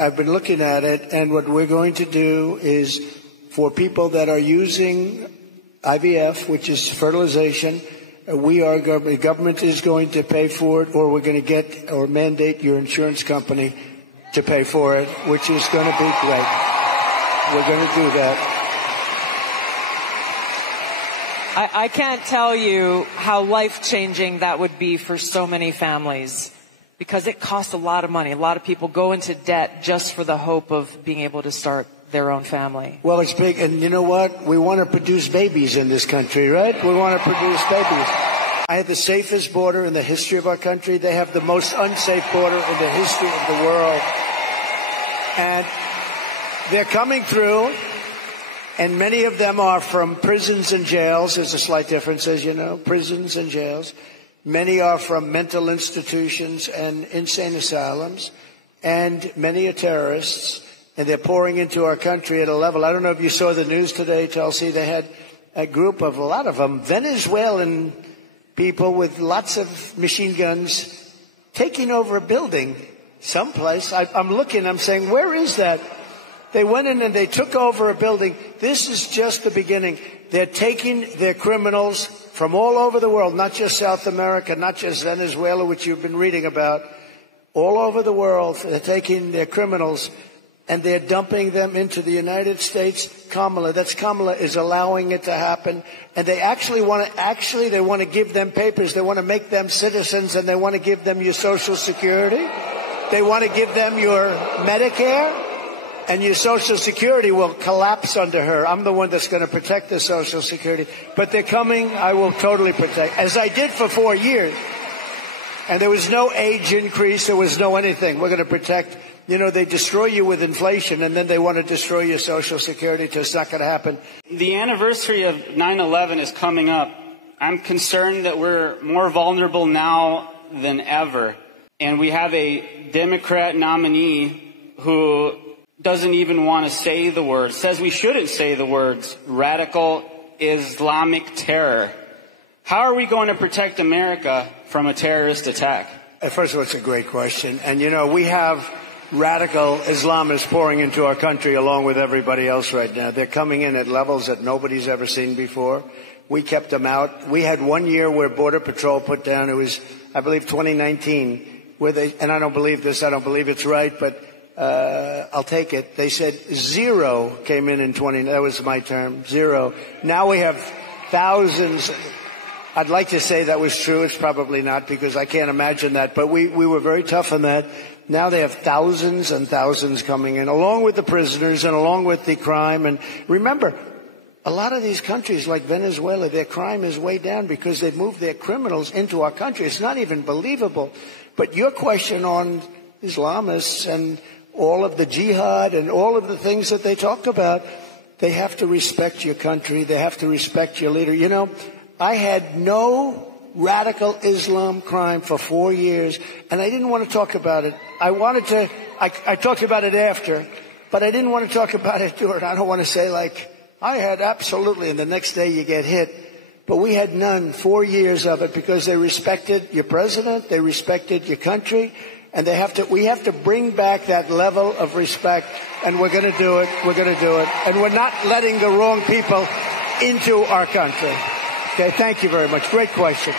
I've been looking at it, and what we're going to do is for people that are using IVF, which is fertilization, the government is going to pay for it, or we're going to get or mandate your insurance company to pay for it, which is going to be great. We're going to do that. I can't tell you how life-changing that would be for so many families, because it costs a lot of money. A lot of people go into debt just for the hope of being able to start their own family. Well, it's big, and you know what? We want to produce babies in this country, right? We want to produce babies. I have the safest border in the history of our country. They have the most unsafe border in the history of the world. And they're coming through, and many of them are from prisons and jails. There's a slight difference, as you know, prisons and jails. Many are from mental institutions and insane asylums, and many are terrorists, and they're pouring into our country at a level. I don't know if you saw the news today, Chelsea. They had a group of, a lot of them, Venezuelan people with lots of machine guns taking over a building someplace. I'm looking, I'm saying, where is that? They went in and they took over a building. This is just the beginning. They're taking their criminals from all over the world, not just South America, not just Venezuela, which you've been reading about. All over the world, they're taking their criminals and they're dumping them into the United States. Kamala is allowing it to happen. And they actually want to give them papers. They want to make them citizens, and they want to give them your Social Security. They want to give them your Medicare. And your Social Security will collapse under her. I'm the one that's going to protect the Social Security. But they're coming. I will totally protect, as I did for 4 years. And there was no age increase. There was no anything. We're going to protect. You know, they destroy you with inflation, and then they want to destroy your Social Security. It's not going to happen. The anniversary of 9/11 is coming up. I'm concerned that we're more vulnerable now than ever. And we have a Democrat nominee who doesn't even want to say the words, says we shouldn't say the words, radical Islamic terror. How are we going to protect America from a terrorist attack? First of all, it's a great question. And, you know, we have radical Islamists pouring into our country along with everybody else right now. They're coming in at levels that nobody's ever seen before. We kept them out. We had 1 year where Border Patrol put down, it was, I believe, 2019, where they, and I don't believe this, I don't believe it's right, but I'll take it. They said 0 came in 20. That was my term, 0. Now we have thousands. I'd like to say that was true. It's probably not, because I can't imagine that. But we were very tough on that. Now they have thousands and thousands coming in, along with the prisoners and along with the crime. And remember, a lot of these countries like Venezuela, their crime is way down because they've moved their criminals into our country. It's not even believable. But your question on Islamists and all of the jihad and all of the things that they talk about, they have to respect your country. They have to respect your leader. You know, I had no radical Islam crime for 4 years, and I didn't want to talk about it. I talked about it after, but I didn't want to talk about it during. I don't want to say like, I had absolutely, and the next day you get hit. But we had none, 4 years of it, because they respected your president, they respected your country, and we have to bring back that level of respect, and we're going to do it. We're going to do it. And we're not letting the wrong people into our country. Okay, thank you very much. Great question.